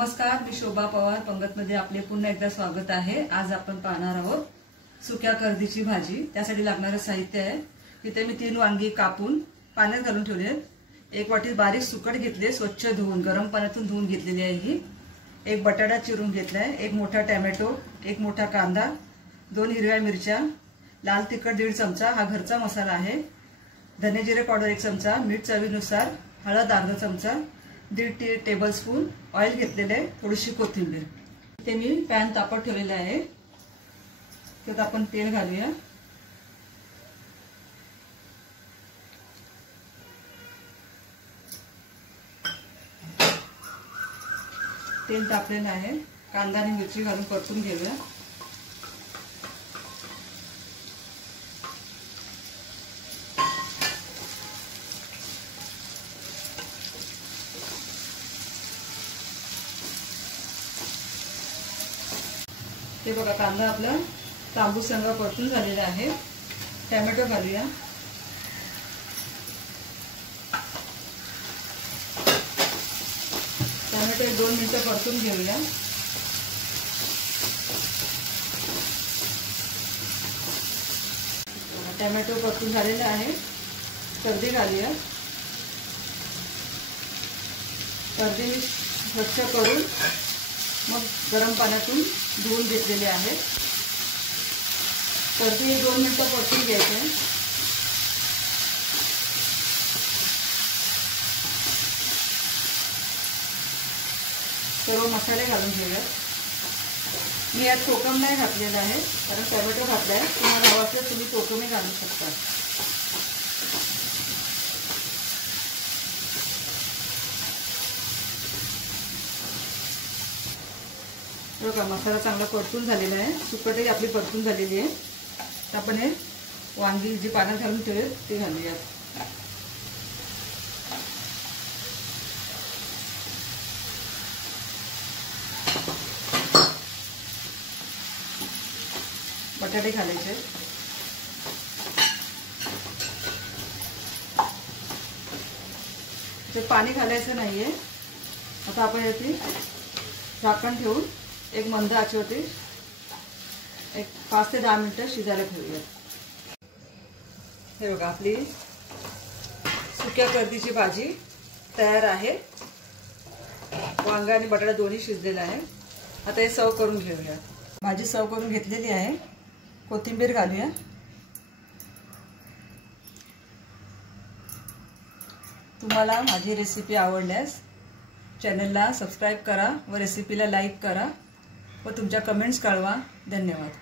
नमस्कार, मी शोभा पवार पंगतमध्ये आपले पुन्हा एकदा स्वागत आहे। आज आपण पाहणार आहोत सुक्या कर्दीची भाजी। त्यासाठी लागणारे साहित्य आहे। इथे मी 3 वांगी कापून पाण्यात घालून ठेवले आहेत। 1 वाटी बारीक सुकट घेतले, स्वच्छ धुवून गरम पाण्यातून धुवून घेतलेली आहे ही। 1 बटाटा चिरून घेतलाय, 1 मोठा टोमॅटो, 1 मोठा कांदा, 2 हिरव्या मिरच्या, लाल तिखट 1.5 चमचा, हा घरचा मसाला आहे। धने जिरे पावडर 1 चमचा, मीठ चवीनुसार, हळद अर्धा चमचा, 1.5 टेबलस्पून ऑइल घेतलेले आहे, थोडीशी कोथिंबीर। इथे मी पॅन तापत ठेवलेला आहे, त्यात आपण तेल घालूया। तेल तापलेलं आहे, कांदा आणि मिरची घालून परतून घेऊया। हे बघा, कांदा आपला तांबूस रंग परतून झालेला आहे। टोमॅटो घालूया। टोमॅटो 2 मिनिटं परतून घेऊया। टोमॅटो परतून झालेला आहे। कर्दी घालूया। कर्दी स्वच्छ करून मग गरम पाण्यातून धुवून घेतलेले आहे। कर्दी 2 मिनिटं परतून घ्यायचे। सर्व मसाले घालून घेऊया। मी यात कोकम नाही घातलेला आहे, कारण टोमॅटो घातलाय। तुम्हाला हवं असेल तुम्ही कोकमही घालू शकता। बघा, मसाला चांगला परतून झालेला आहे। सुकटही आपली परतून झालेली आहे। तर आपण हे वांगी जी पाण्यात घालून ठेवले ते घालूया। बटाटे घालायचे। ते पाणी घालायचं नाहीये। आता आपण याची झाकण ठेवून एक मंद आचेवरती 5 ते 10 मिनिटं शिजायला ठेवूया। हे बघा, आपली सुक्या कर्दीची भाजी तयार आहे। वांगा आणि बटाटा दोन्ही शिजलेला आहे। आता हे सर्व करून घेऊया। भाजी सर्व करून घेतलेली आहे। कोथिंबीर घालूया। तुम्हाला माझी रेसिपी आवडल्यास चॅनलला सबस्क्राइब करा व रेसिपीला लाईक करा व तुमच्या कमेंट्स कळवा। धन्यवाद।